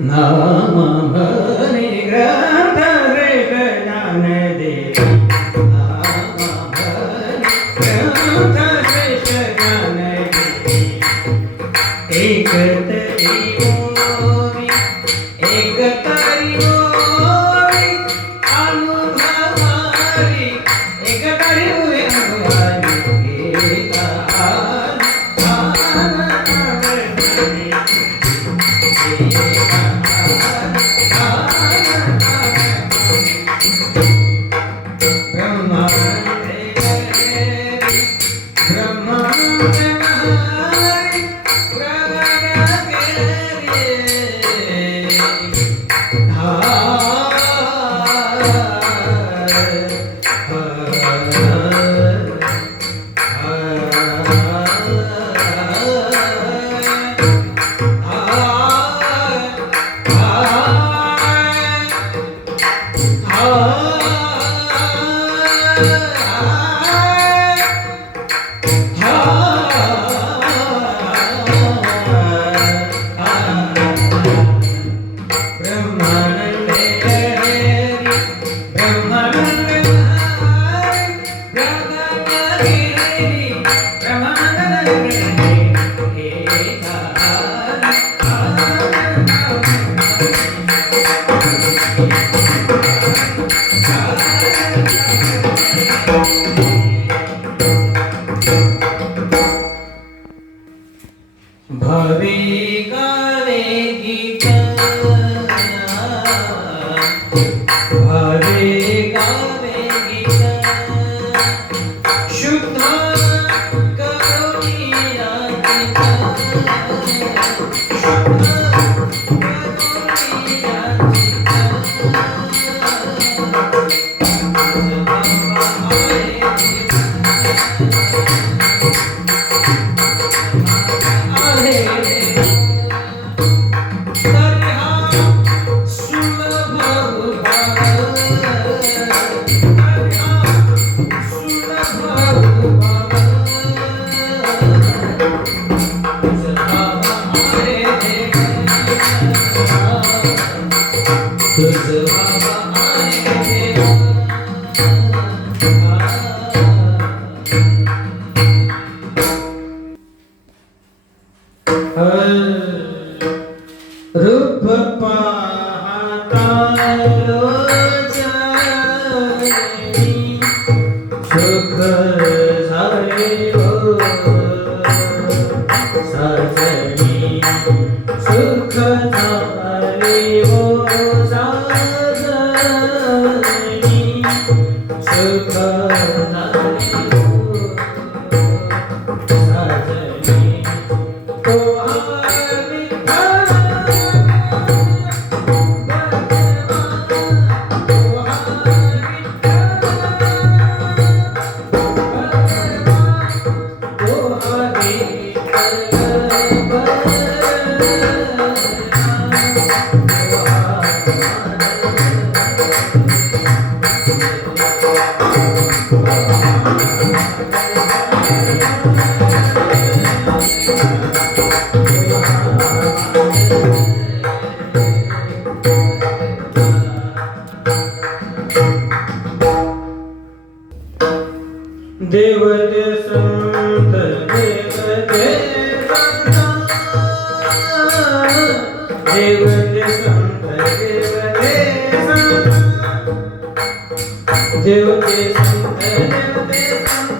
ನಾಮ ನಿಗಂತರೆ ಜ್ಞಾನ ದೇವ Krishna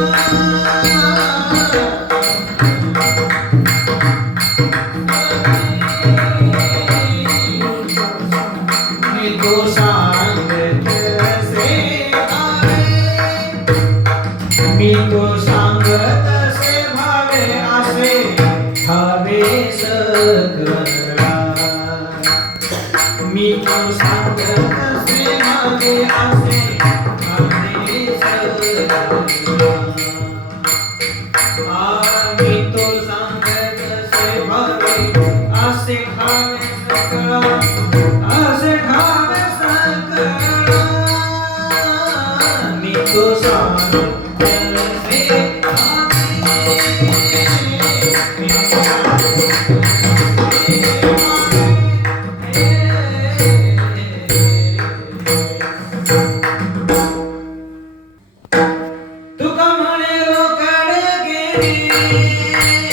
Thank you. Thank you.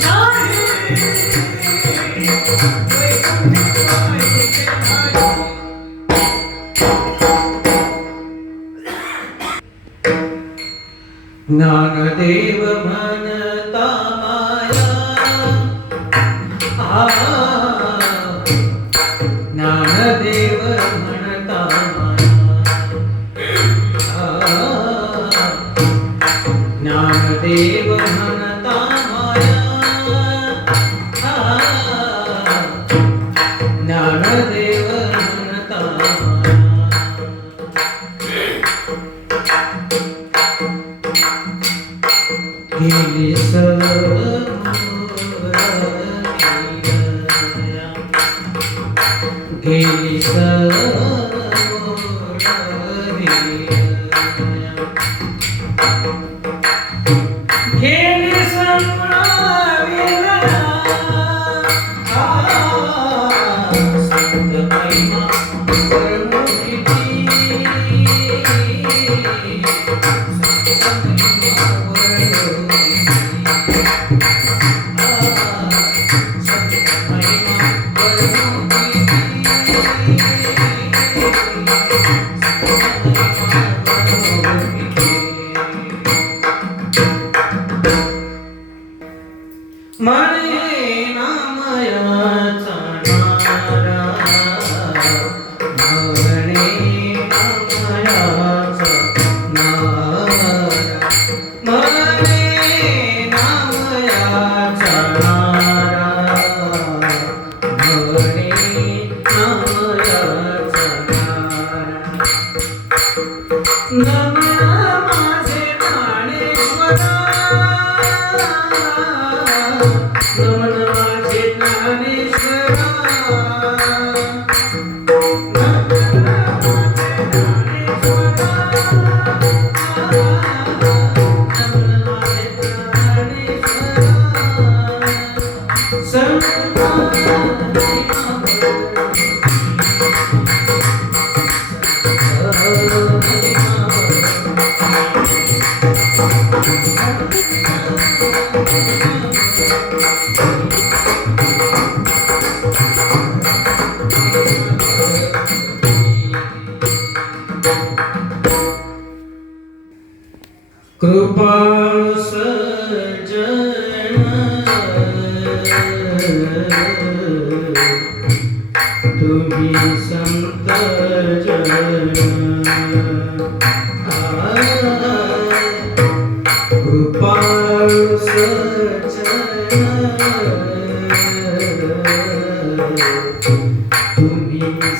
நான்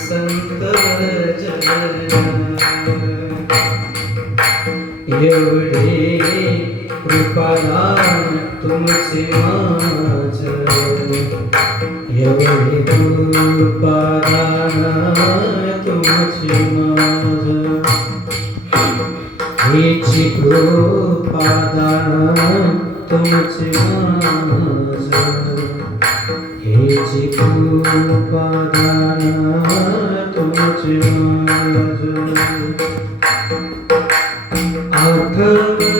संत एवढे कृपादान तुमचे माझ एवढे कृपादान तुमचे माझ. हेची कृपादान तुमचे माझ. हेची कृपादान 지어주 아픔을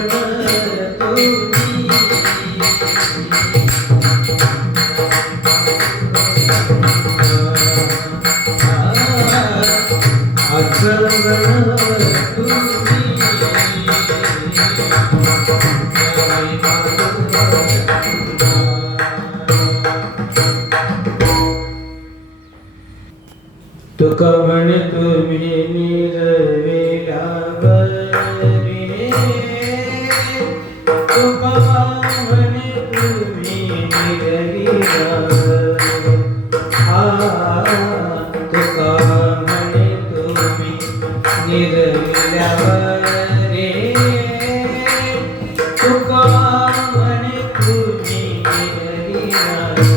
don't you. Hare Krishna